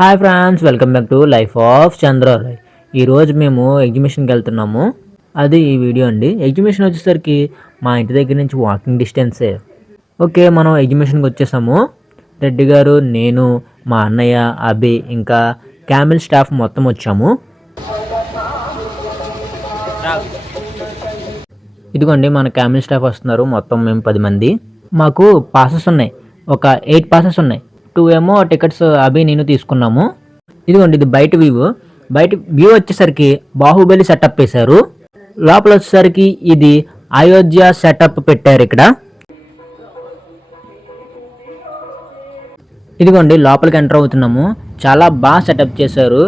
Hi friends, welcome back to life of Chandralay. ఈరోజు మేము ఎగ్జిబిషన్కి వెళ్తున్నాము. అది ఈ వీడియో అండి. ఎగ్జిబిషన్ వచ్చేసరికి మా ఇంటి దగ్గర నుంచి వాకింగ్ డిస్టెన్సే. ఓకే, మనం ఎగ్జిబిషన్కి వచ్చేసాము. రెడ్డి గారు, నేను, మా అన్నయ్య, అభి, ఇంకా క్యామిల్ స్టాఫ్ మొత్తం వచ్చాము. ఇదిగోండి మన క్యామిల్ స్టాఫ్ వస్తున్నారు. మొత్తం మేము 10 మంది. మాకు పాసెస్ ఉన్నాయి, ఒక 8 పాసెస్ ఉన్నాయి. 2 ఏమో టికెట్స్ అభి నేను తీసుకున్నాము. ఇదిగోండి ఇది బయట వ్యూ వచ్చేసరికి బాహుబలి సెటప్ వేశారు. లోపల వచ్చేసరికి ఇది అయోధ్య సెటప్ పెట్టారు ఇక్కడ. ఇదిగోండి లోపలికి ఎంటర్ అవుతున్నాము. చాలా బాగా సెటప్ చేశారు.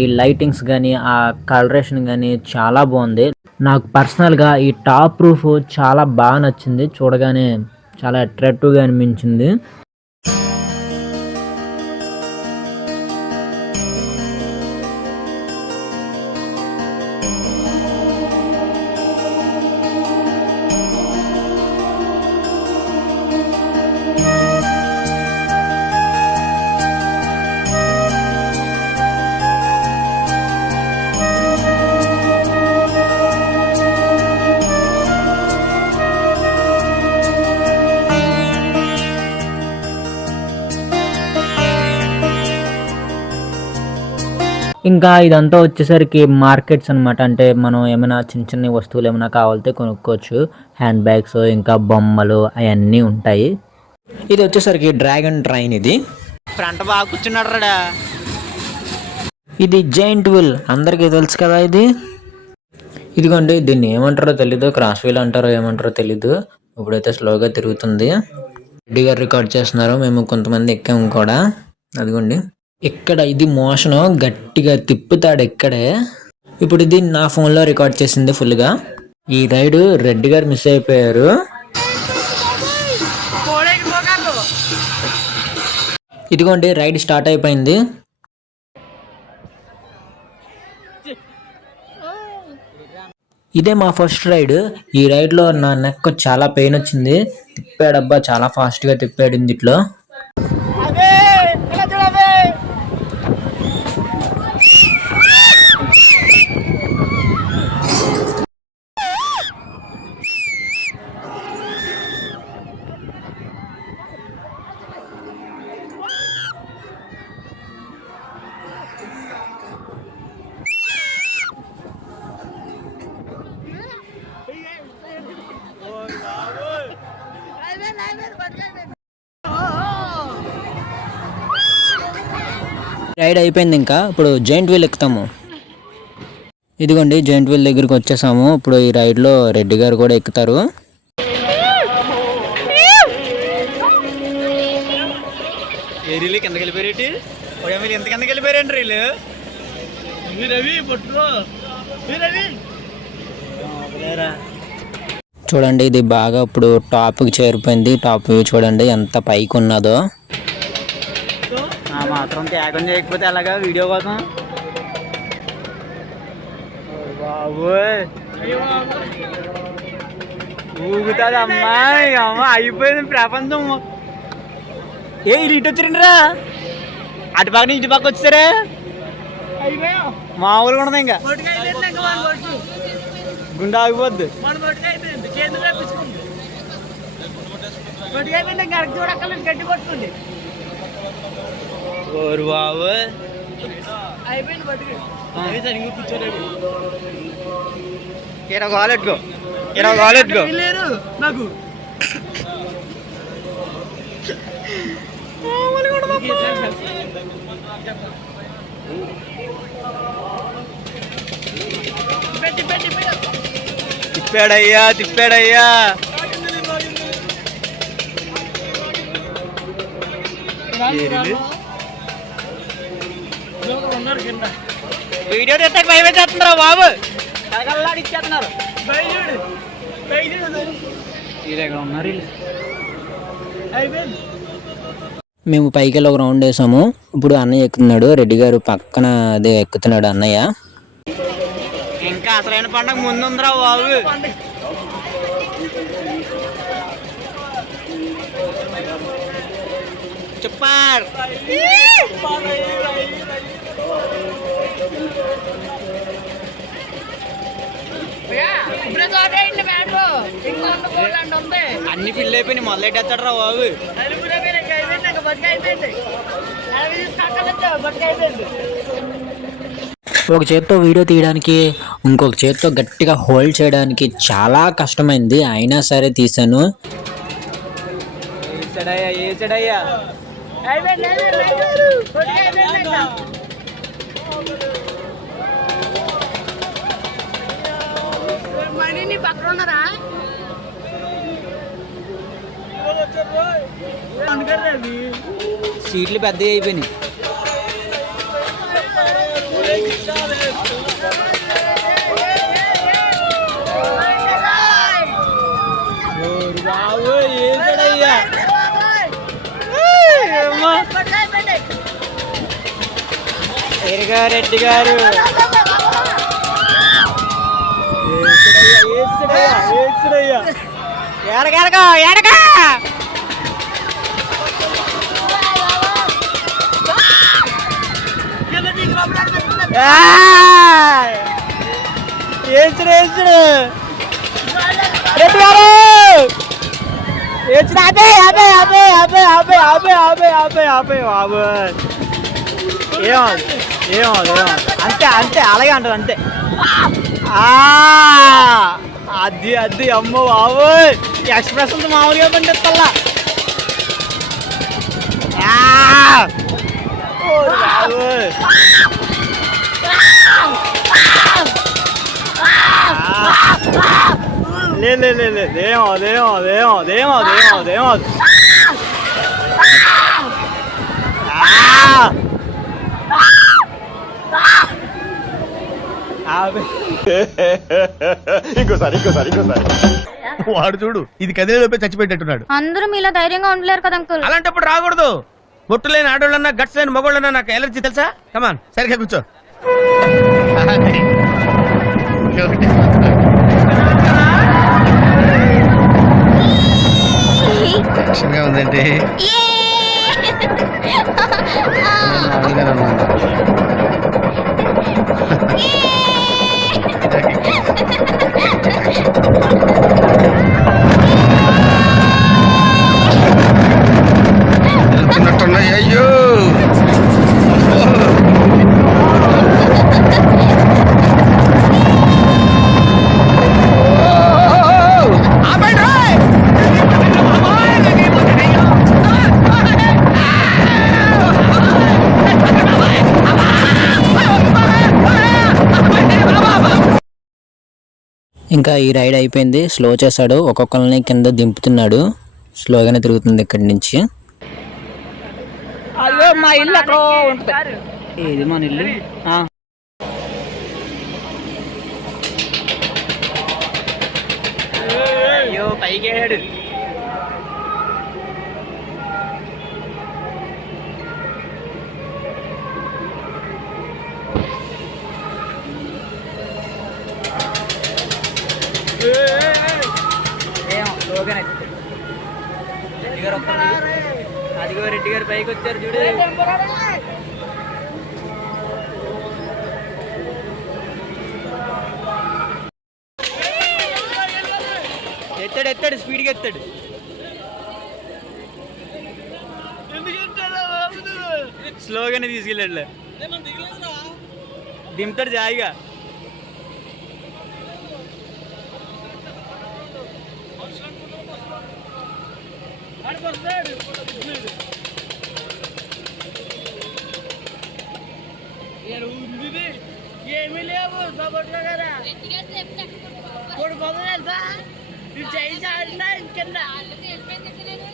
ఈ లైటింగ్స్ కానీ ఆ కలరేషన్ కానీ చాలా బాగుంది. నాకు పర్సనల్గా ఈ టాప్ రూఫ్ చాలా బాగా నచ్చింది. చూడగానే చాలా అట్రాక్టివ్గా అనిపించింది. ఇంకా ఇదంతా వచ్చేసరికి మార్కెట్స్ అనమాట. అంటే మనం ఏమైనా చిన్న చిన్న వస్తువులు ఏమైనా కావాలితే కొనుక్కోవచ్చు. హ్యాండ్ బ్యాగ్స్, ఇంకా బొమ్మలు అవన్నీ ఉంటాయి. ఇది వచ్చేసరికి డ్రాగన్ ట్రైన్. ఇది ఫ్రంట్ బాగా కూర్చున్నాడు రాడా. ఇది జైంట్ వీల్, అందరికీ తెలుసు కదా. ఇదిగోండి దీన్ని ఏమంటారో తెలీదు, క్రాస్ వీల్ అంటారో ఏమంటారో తెలీదు. ఇప్పుడైతే స్లోగా తిరుగుతుంది. రెడ్డి గారు రికార్డ్ చేస్తున్నారు, మేము కొంతమంది ఎక్కాము కూడా. అదిగోండి ఇక్కడ ఇది మోషన్ గట్టిగా తిప్పుతాడు ఇక్కడే. ఇప్పుడు ఇది నా ఫోన్లో రికార్డ్ చేసింది ఫుల్గా. ఈ రైడ్ రెడ్డి గారు మిస్ అయిపోయారు. ఇదిగోండి రైడ్ స్టార్ట్ అయిపోయింది. ఇదే మా ఫస్ట్ రైడ్. ఈ రైడ్లో నా నెక్ చాలా పెయిన్ వచ్చింది. తిప్పాడబ్బా, చాలా ఫాస్ట్గా తిప్పాడు ఇందులో. రైడ్ అయిపోయింది. ఇంకా ఇప్పుడు జైంట్ వీల్ ఎక్కుతాము. ఇదిగోండి జైంట్ వీల్ దగ్గరికి వచ్చేసాము. ఇప్పుడు ఈ రైడ్లో రెడ్డి గారు కూడా ఎక్కుతారు. చూడండి ఇది బాగా ఇప్పుడు టాప్కి చేరిపోయింది. టాప్ వ్యూ చూడండి ఎంత పైకి ఉన్నదో. మాత్రం త్యాగం చేయకపోతే అలాగా వీడియో కోసం. బాబోయ్ ఊగుతుంది అమ్మాయి. అమ్మ అయిపోయింది ప్రపంచం. ఇటు వచ్చిండ్రా, అటు పక్క నుంచి ఇటు పక్క వచ్చారే. మామూలుగా ఉండదు, ఇంకా గుండె ఆగిపోద్ది. గట్టి ఓరు బాబు కాలెట్టుకో నాకు తిప్పాడయ్యా. వీడియో తెస్తాక భయం చేస్తున్నారా బాబు. ఇచ్చేస్తున్నారు. మేము పైకి వెళ్ళి ఒక రౌండ్ వేసాము. ఇప్పుడు అన్నయ్య ఎక్కుతున్నాడు. రెడ్డి గారు పక్కన అదే ఎక్కుతున్నాడు అన్నయ్య. ఇంకా అసలైన పండుగ ముందుందిరా బాబు. చెప్పారు అన్ని ఫిల్ అయిపోయినాయి, మొదలెట్టేస్తాడు రా బాబు. ఒక చేత్తో వీడియో తీయడానికి ఇంకొక చేత్తో గట్టిగా హోల్డ్ చేయడానికి చాలా కష్టమైంది, అయినా సరే తీసాను. ఏసడయ్యా పక్కన ఉన్నారా? సీట్లు పెద్దవి అయిపోయినాయి. రెడ్డి గారు ఎడగా ఎడగా ఏసుడు ఏసుడు రెడ్డి గారు ఏసుడు అదే అదే అదే అదే అదే అదే అదే అదే అదే బాబు. ఏమవుదు ఏమవుదు ఏమవుదు, అంతే అంతే అలాగే అంటది అంతే. అది అది అమ్మ బాబు, ఎక్స్ప్రెషన్ మామూలుగా పండిస్తల్లా. లేదు లేదు లేదు, ఏమవుదు ఏమవుదు ఏమవుదు ఏమవుదు ఏమవుదు ఏమవుదు. ఇంకోసారి వాడు చూడు, ఇది కదిలేలోపే చచ్చిపెట్టేట్టున్నాడు. అందరూ మీలా ధైర్యంగా ఉండలేరు కదా అంకుల్. అలాంటప్పుడు రాకూడదు. బొట్టు లేని ఆడోళ్ళన్నా, గట్స్ లేని మగోళ్ళన్నా నాకు ఎలర్జీ తెలుసా? కమాన్ సరిగ్గా కూర్చో. టెన్షన్గా ఉందంటే వెళ్తున్నట్టున్నాయి. అయ్యో ఇంకా ఈ రైడ్ అయిపోయింది, స్లో చేశాడు, ఒక్కొక్కరిని కింద దింపుతున్నాడు, స్లోగానే తిరుగుతుంది ఇక్కడి నుంచి. అయ్యో మా ఇల్లు ఎక్కడో ఉంటుంది. ఏది మన ఇల్లు? అయ్యో పైకి వెళ్ళాడు. రెడ్డి గారు వస్తారు, అదిగో రెడ్డి గారు పైకి వచ్చారు చూడు. ఎత్తాడు ఎత్తాడు, స్పీడ్గా ఎత్తాడు. స్లోగానే తీసుకెళ్ళాడు, దింపుతాడు జాయిగా. ఏమీ లేవు కొడు పొగ తెలుసా, నువ్వు చేసి ఆడినా ఇంకెంత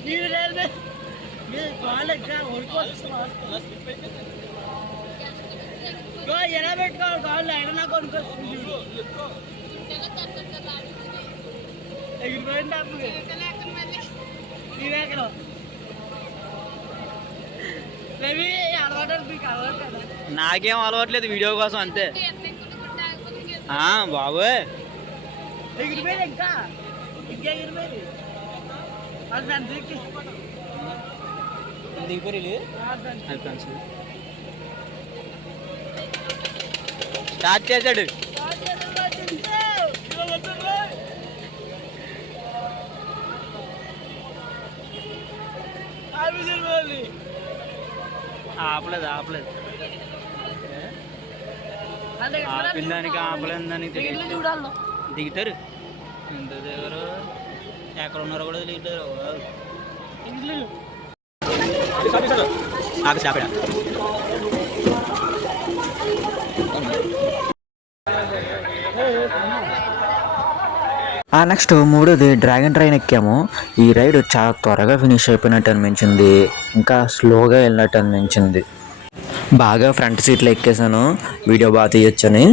నీవు లేదు ఎలా పెట్టుకోవాలి కావాలి అయినా కొనుక్కొస్తుంది. ఎగిరిపోయింది అప్పుడు నీవెక్కడ నాకేం అలవాట్లేదు, వీడియో కోసం అంతే. బాబు ఎగిరిపోయింది, ఇంకా ఇంకా ఎగిరిపోయింది. దిగిపోయి స్టార్ట్ చేశాడు. ఆపలేదు ఆపలేదు ఆపిందానికి ఆపలేదానికి తెలియదు. దిగుతారు ఎంత దిగరు, ఎక్కడ ఉన్నారో కూడా దిగుతారు. నెక్స్ట్ మూడోది డ్రాగన్ ట్రైన్ ఎక్కాము. ఈ రైడ్ చాలా త్వరగా ఫినిష్ అయిపోయినట్టు అనిపించింది, ఇంకా స్లోగా వెళ్ళినట్టు అనిపించింది. బాగా ఫ్రంట్ సీట్లో ఎక్కేసాను, వీడియో బాగా తీయొచ్చని.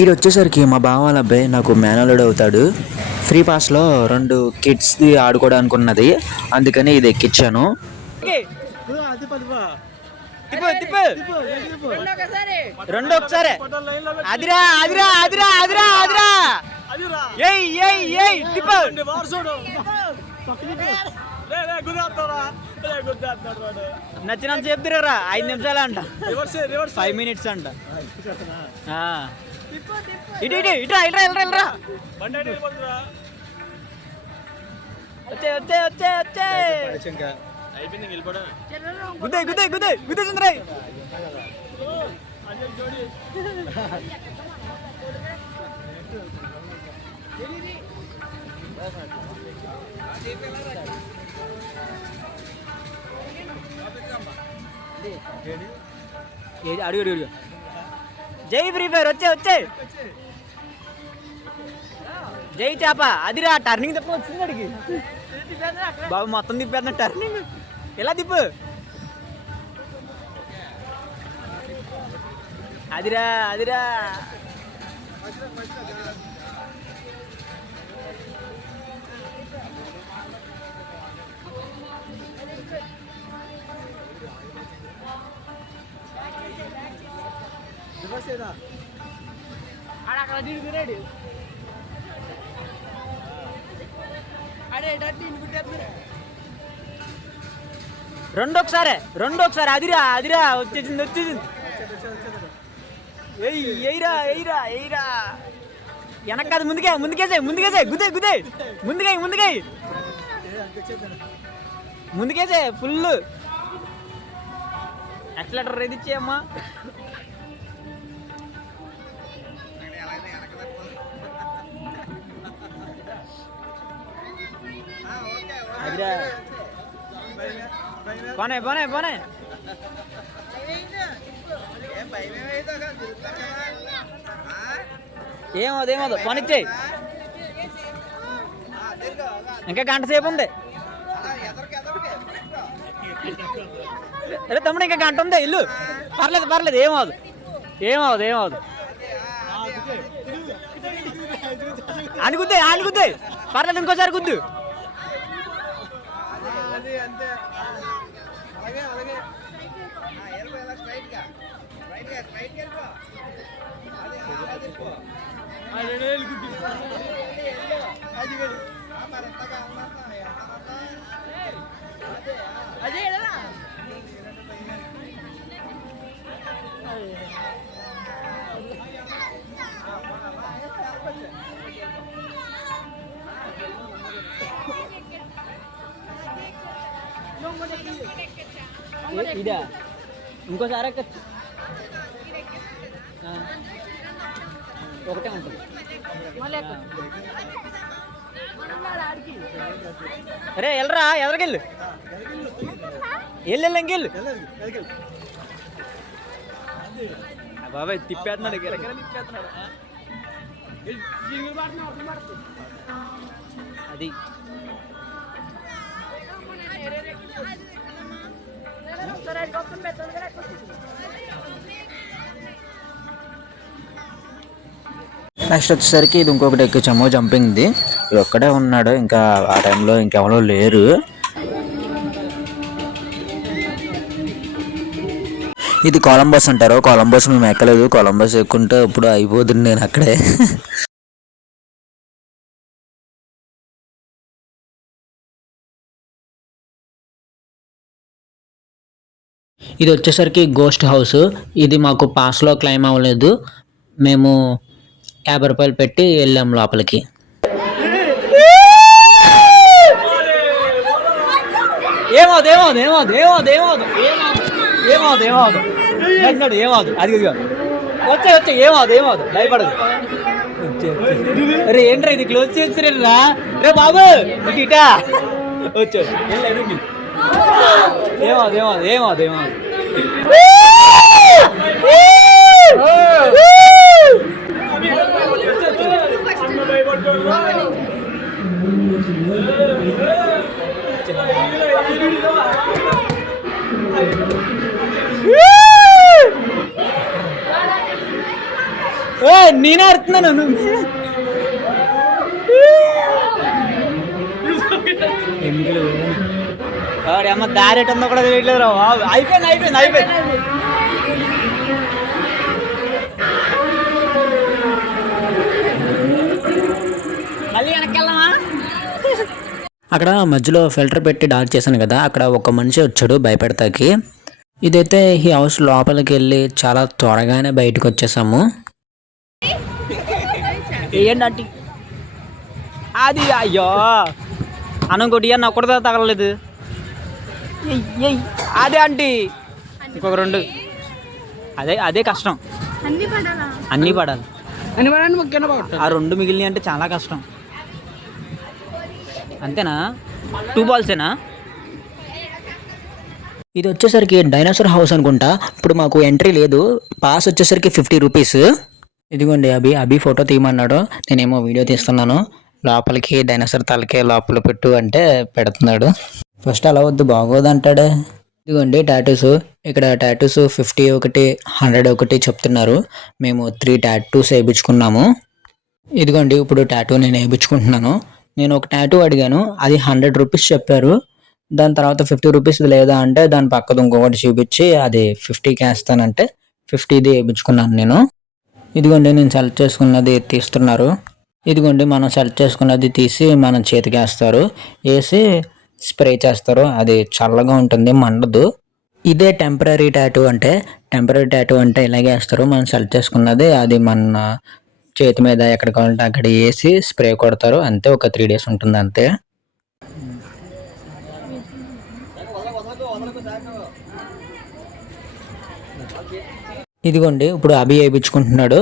ఇది వచ్చేసరికి మా బావ వాళ్ళ అబ్బాయి నాకు మేనల్లుడు అవుతాడు. ఫ్రీ పాస్లో 2 కిడ్స్ది ఆడుకోవడానికి ఉన్నది, అందుకని ఇది ఎక్కించాను. రెండు ఒకసారి అదిరా అదిరా అదిరా అదిరా అదిరా నచ్చినంత సేపు తిరగరా, 5 నిమిషాలు అంట, 5 minutes అంట. ఇటు ఇటు ఇట్రా ఇట్రా ఇల్రా ఇల్రా వచ్చే వచ్చే వచ్చే వచ్చే గుద్దే గుద్దే గుద్దే గుద్దే చంద్రయ్. అడుగు అడుగు అడుగు. జై ఫ్రీ ఫైర్ వచ్చే వచ్చే. జై చేప అదిరా, టర్నింగ్ తప్ప వచ్చింది అడిగి బాబు, మొత్తం తిప్పేస్తున్నా టర్నింగ్. ఎలా తిప్పు, అదిరా అదిరా. రెండు ఒకసారి అదిరా అదిరా వచ్చేసింది వచ్చేసింది. ఎయిరా ఎయిరా ఎయిరా, వెనక కాదు ముందుకే ముందుకేసే ముందుకేసే గుద్దే గుద్దే ముందుకాయ ముందుకాయ ముందుకేసే ఫుల్ యాక్సిలేటర్ ఇది ఇచ్చేయమ్మా. అదిరా పోనే పోనే పోనే. ఏమోదు పనిచ్చేయి, ఇంకా గంట సేపు ఉంది. అరే తమ్ముడు ఇంకా గంట ఉంది, ఇల్లు పర్లేదు పర్లేదు, ఏమవుదు ఏమవుదు ఏమవుదు. ఆనుగుద్దే పర్లేదు, ఇంకోసారి గుద్దు. ఇదా ఇంకోసారి ఎక్కచ్చు, ఒకటే ఉంటుంది. అరే వెళ్ళరా, ఎదరికెళ్ళు వెళ్ళు ఇంకెళ్ళు. బాబాయ్ తిప్పేస్తున్నాడు, తిప్పేస్తున్నాడు. అది నెక్స్ట్ వచ్చేసరికి ఇది ఇంకొకటి ఎక్కించాము, జంపింగ్ది. ఇది ఒక్కడే ఉన్నాడు, ఇంకా ఆ టైంలో ఇంకెవరో లేరు. ఇది కొలంబస్ అంటారు, కొలంబస్ మేము ఎక్కలేదు. కొలంబస్ ఎక్కుంటే ఇప్పుడు అయిపోతుంది నేను అక్కడే. ఇది వచ్చేసరికి గోస్ట్ హౌస్. ఇది మాకు పాస్లో క్లైమ్ అవ్వలేదు, మేము 50 రూపాయలు పెట్టి వెళ్ళాం లోపలికి. ఏమవుదు ఏమవుదు ఏమవుదు ఏమవుదు ఏమవుదు ఏమవుదు ఏమవుదు నడు ఏమవుదు అది ఇదిగో వచ్చే ఏమవుదు భయపడదు అరే ఏంట్రా ఇది క్లోజ్ చేస్తురా రే బాబు ఇటా వచ్చే ఏమవుదు నేనే ఆడుతున్నాను అమ్మ దారేట ఉందో కూడా తెలియట్లేదు రా అయిపోయింది మళ్ళీ వెనక్కి వెళ్దామా అక్కడ మధ్యలో ఫిల్టర్ పెట్టి డార్క్ చేశాను కదా, అక్కడ ఒక మనిషి వచ్చాడు భయపెడతాకి. ఇదైతే ఈ హౌస్ లోపలికి వెళ్ళి చాలా త్వరగానే బయటకు వచ్చేసాము. ఏంటంటే అది అయ్యో అన్నం కొట్టి అన్న ఒక్కడితో తగలలేదు. అదే ఆంటీ ఇంకొక 2 అదే కష్టం. అన్నీ పడాలి ఆ 2 మిగిలిన అంటే చాలా కష్టం. అంతేనా 2 బాల్సేనా? ఇది వచ్చేసరికి డైనోసార్ హౌస్ అనుకుంటా. ఇప్పుడు మాకు ఎంట్రీ లేదు, పాస్ వచ్చేసరికి 50 రూపీస్. ఇదిగోండి అభి ఫోటో తీయమన్నాడు, నేనేమో వీడియో తీస్తున్నాను. లోపలికి డైనోసార్ తలకే లోపల పెట్టు అంటే పెడుతున్నాడు. ఫస్ట్ అలా వద్దు బాగోదు అంటాడే. ఇదిగోండి టాటూస్. ఇక్కడ టాటూస్ 50 ఒకటి 100 ఒకటి చెప్తున్నారు. మేము 3 టాటూస్ వేయించుకున్నాము. ఇదిగోండి ఇప్పుడు టాటూ నేను వేయించుకుంటున్నాను. నేను ఒక టాటూ అడిగాను, అది 100 రూపీస్ చెప్పారు. దాని తర్వాత 50 రూపీస్ లేదా అంటే దాని పక్కన ఇంకొకటి చూపించి అది 50కి వేస్తానంటే 50ది వేయించుకున్నాను నేను. ఇదిగోండి నేను సెలెక్ట్ చేసుకున్నది తీస్తున్నారు. ఇదిగోండి మనం సెలెక్ట్ చేసుకున్నది తీసి మనం చేతికి వేస్తారు, వేసి స్ప్రే చేస్తారు. అది చల్లగా ఉంటుంది, మండదు. ఇదే టెంపరీ టాటూ అంటే. టెంపరీ టాటూ అంటే ఇలాగే వేస్తారు. మనం సెలెక్ట్ చేసుకున్నది అది మన చేతి మీద ఎక్కడ కావాలంటే అక్కడ వేసి స్ప్రే కొడతారు. అంతే, ఒక 3 days ఉంటుంది అంతే. ఇదిగోండి ఇప్పుడు అభి వేయించుకుంటున్నాడు.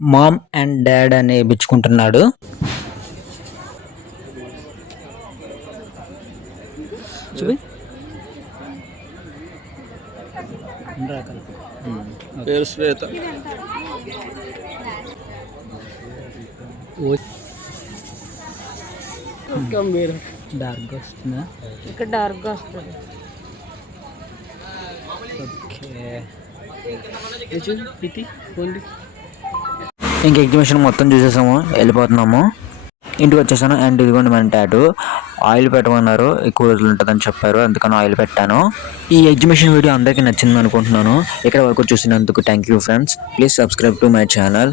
మామ్ అండ్ డాడ్ అని వేయించుకుంటున్నాడు. శ్వేత డార్క్ వస్తుందా? ఇక్కడ డార్క్ వస్తుంది. ఇంక ఎగ్జిబిషన్ మొత్తం చూసేసాము, వెళ్ళిపోతున్నాము. ఇంటికి వచ్చేసాను. అండ్ ఇదిగోండి మన టాటూ. ఆయిల్ పెట్టమన్నారు, ఎక్కువ రోజులు ఉంటుందని చెప్పారు, అందుకని ఆయిల్ పెట్టాను. ఈ ఎగ్జిబిషన్ వీడియో అందరికీ నచ్చింది అనుకుంటున్నాను. ఇక్కడ వరకు చూసినందుకు thank you friends. Please subscribe to my channel.